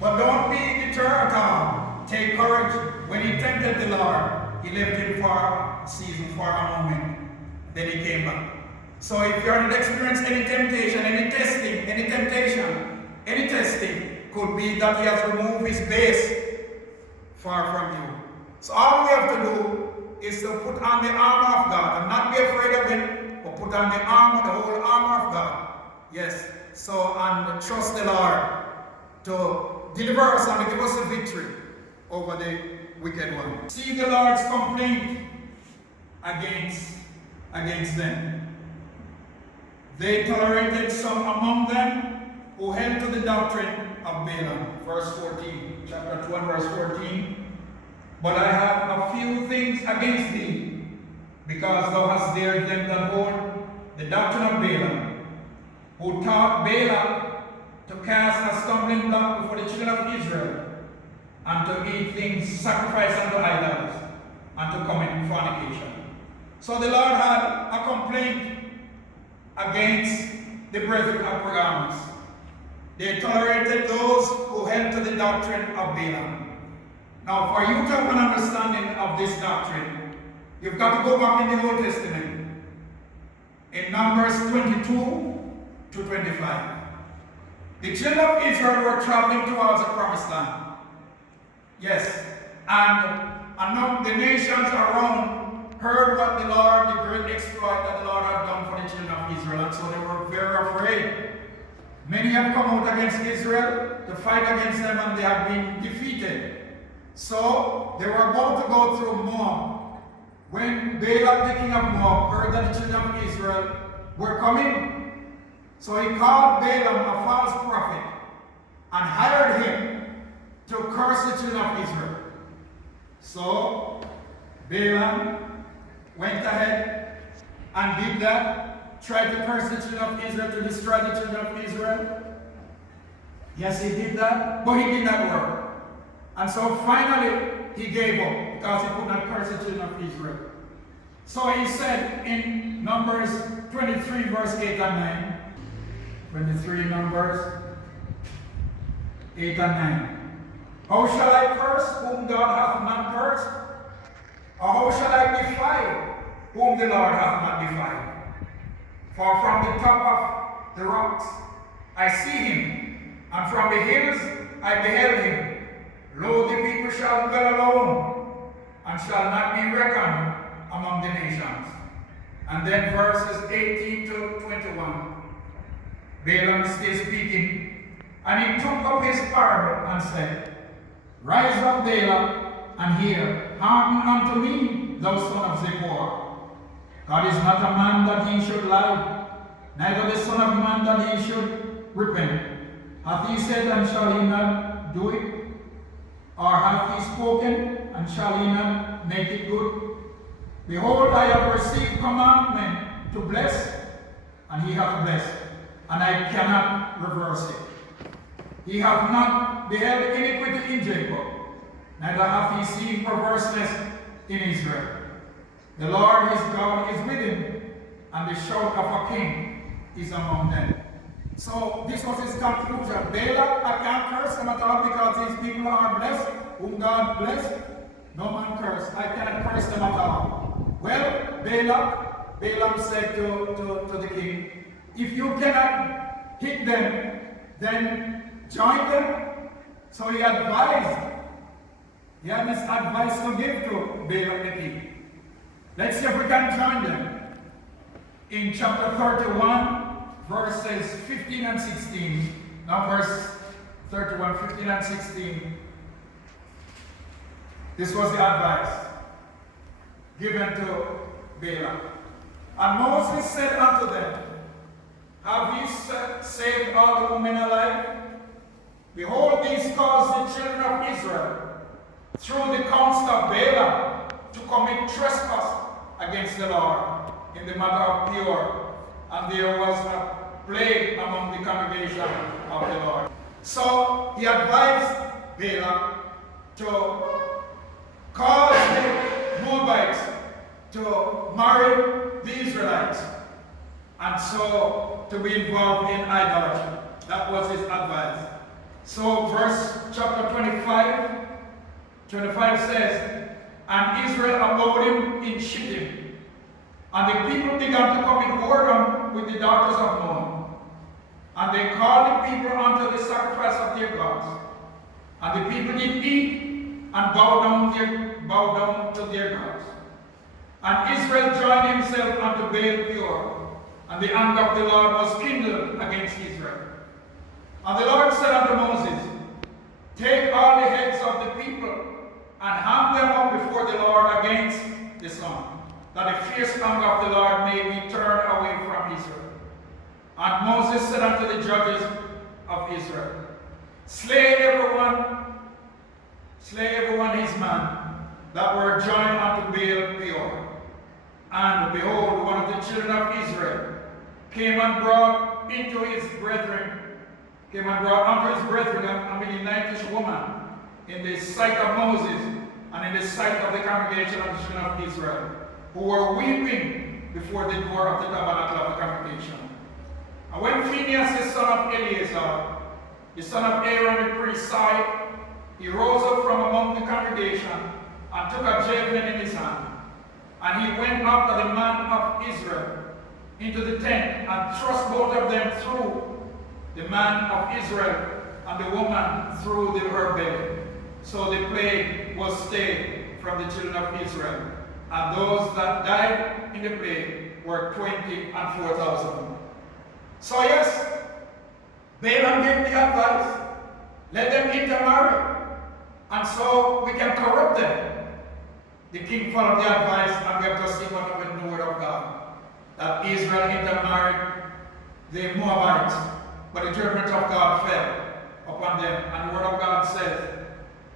But don't be deterred at all. Take courage. When he tempted the Lord, he left him for a season, for a moment. Then he came back. So if you are not experiencing any temptation, any testing, any temptation, any testing, could be that he has removed his base far from you. So all we have to do is to put on the armor of God and not be afraid of it, but put on the armor, the whole armor of God. Yes. So, and trust the Lord to deliver us and to give us a victory over the wicked one. See the Lord's complaint against them. They tolerated some among them who held to the doctrine of Balaam. Verse 14, chapter 2 and verse 14. But I have a few things against thee, because thou hast dared them that hold the doctrine of Balaam, who taught Balak to cast a stumbling block before the children of Israel, and to eat things sacrificed unto idols, and to commit fornication. So the Lord had a complaint against the brethren of Pergamos. They tolerated those who held to the doctrine of Balaam. Now, for you to have an understanding of this doctrine, you've got to go back in the Old Testament, in Numbers 22 to 25. The children of Israel were traveling towards the promised land. Yes, and the nations around heard what the Lord, the great exploit that the Lord had done for the children of Israel, and so they were very afraid. Many have come out against Israel to fight against them, and they have been defeated. So they were about to go through Moab. When Balak, the king of Moab, heard that the children of Israel were coming, so he called Balaam a false prophet and hired him to curse the children of Israel. So Balaam went ahead and did that, tried to curse the children of Israel, to destroy the children of Israel. Yes, he did that, but he did not work. And so finally he gave up because he could not curse the children of Israel. So he said in Numbers 23 verse 8 and 9, 23 Numbers 8 and 9. How shall I curse whom God hath not cursed? Or how shall I defy whom the Lord hath not defied? For from the top of the rocks I see him, and from the hills I beheld him. Lo, the people shall dwell alone, and shall not be reckoned among the nations. And then verses 18 to 21. Balaam is still speaking, and he took up his parable and said, Rise up, Balaam, and hear, hearken unto me, thou son of Zippor. God is not a man that he should lie, neither the son of man that he should repent. Hath he said, and shall he not do it? Or hath he spoken, and shall he not make it good? Behold, I have received commandment to bless, and he hath blessed, and I cannot reverse it. He hath not beheld iniquity in Jacob, neither hath he seen perverseness in Israel. The Lord his God is with him, and the shout of a king is among them. So this was his conclusion. Balak, I can't curse them at all because these people are blessed, whom God blessed. No man curse. I cannot curse them at all. Well, Balaam said to the king, if you cannot hit them, then join them. So he advised. He had this advice to give to Balaam the king. Let's see if we can join them. In chapter 31, verses 15 and 16. Now verse 31, 15 and 16. This was the advice given to Balaam. And Moses said unto them, Have ye saved all the women alive? Behold, these caused the children of Israel, through the counsel of Balaam, to commit trespass against the Lord in the matter of Peor. And there was a plague among the congregation of the Lord. So he advised Balaam to cause the Moabites to marry the Israelites, and so to be involved in idolatry. That was his advice. So verse chapter 25 says, and Israel abode him in Shittim. And the people began to come in whoredom with the daughters of Moab. And they called the people unto the sacrifice of their gods. And the people did eat and bow down to their gods. And Israel joined himself unto Baal Peor, and the anger of the Lord was kindled against Israel. And the Lord said unto Moses, take all the heads of the people, and hang them up before the Lord against the sun, that the fierce anger of the Lord may be turned away from Israel. And Moses said unto the judges of Israel, slay everyone his man, that were joined unto Baal Peor. And behold, one of the children of Israel came and brought unto his brethren a Midianitish woman in the sight of Moses and in the sight of the congregation of the children of Israel, who were weeping before the door of the tabernacle of the congregation. And when Phinehas, the son of Eleazar, the son of Aaron the priest, saw it, he rose up from among the congregation and took a javelin in his hand. And he went after the man of Israel into the tent and thrust both of them through, the man of Israel and the woman through her belly. So the plague was stayed from the children of Israel. And those that died in the plague were 24,000. So yes, Balaam gave the advice, let them intermarry, and so we can corrupt them. The king followed the advice, and we have just seen what happened in the word of God, that Israel intermarried the Moabites, but the judgment of God fell upon them, and the word of God says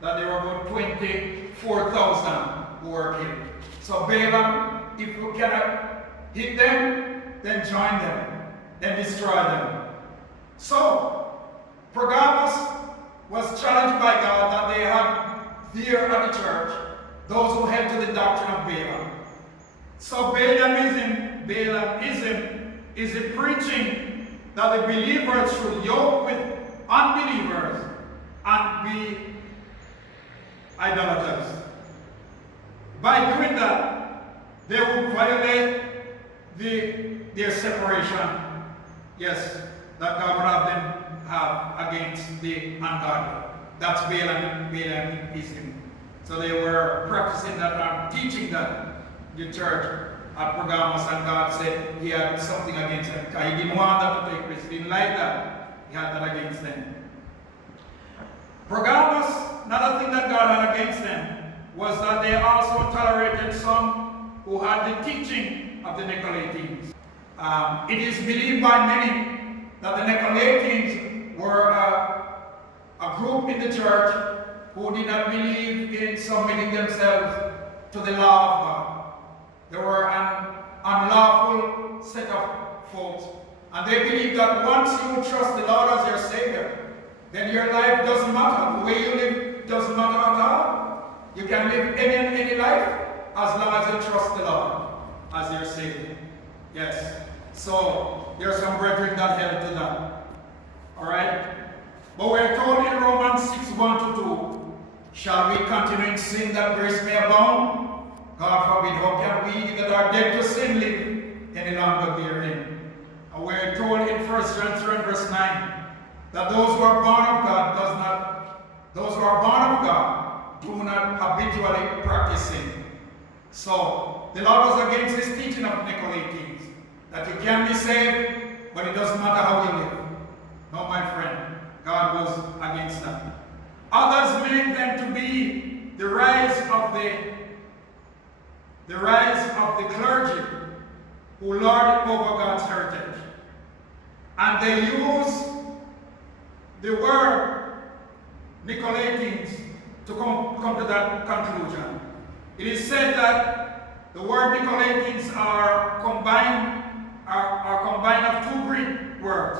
that there were about 24,000 who were killed. So Balaam, if you cannot hit them, then join them, then destroy them. So Pergamos was challenged by God that they had there at the church those who held to the doctrine of Balaam. So Balaamism is a preaching that the believers should yoke with unbelievers and be idolaters. By doing that, they would violate their separation, yes, that God would have them have against the ungodly. That's Balaamism. So they were practicing that and teaching that the church at Pergamos, and God said he had something against them. He didn't want that to take place. He didn't like that. He had that against them. Pergamos, another thing that God had against them was that they also tolerated some who had the teaching of the Nicolaitans. It is believed by many that the Nicolaitans were a group in the church who did not believe in submitting themselves to the law of God. They were an unlawful set of folks, and they believed that once you trust the Lord as your Savior, then your life doesn't matter. The way you live doesn't matter at all. You can live any life as long as you trust the Lord as your Savior. Yes. So there are some brethren that held to that. Alright? But we're told in Romans 6:1-2, shall we continue in sin that grace may abound? God forbid. How can we that are dead to sin live any longer therein? And we're told in 1 John 3:9 that those who are born of God do not habitually practice sin. So the Lord was against this teaching of Nicolaitans, that you can be saved, but it doesn't matter how you live. No, my friend, God was against that. Others made them to be the rise of the clergy who lorded over God's heritage. And they use the word Nicolaitans to come to that conclusion. It is said that the word Nicolaitans are combined of two Greek words,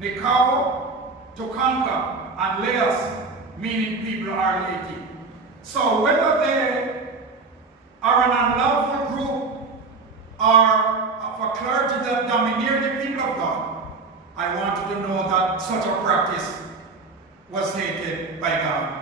Nikao, to conquer, and Laos, meaning people are laity. So whether they are an unlawful group or of a clergy that domineer the people of God, I want you to know that such a practice was hated by God.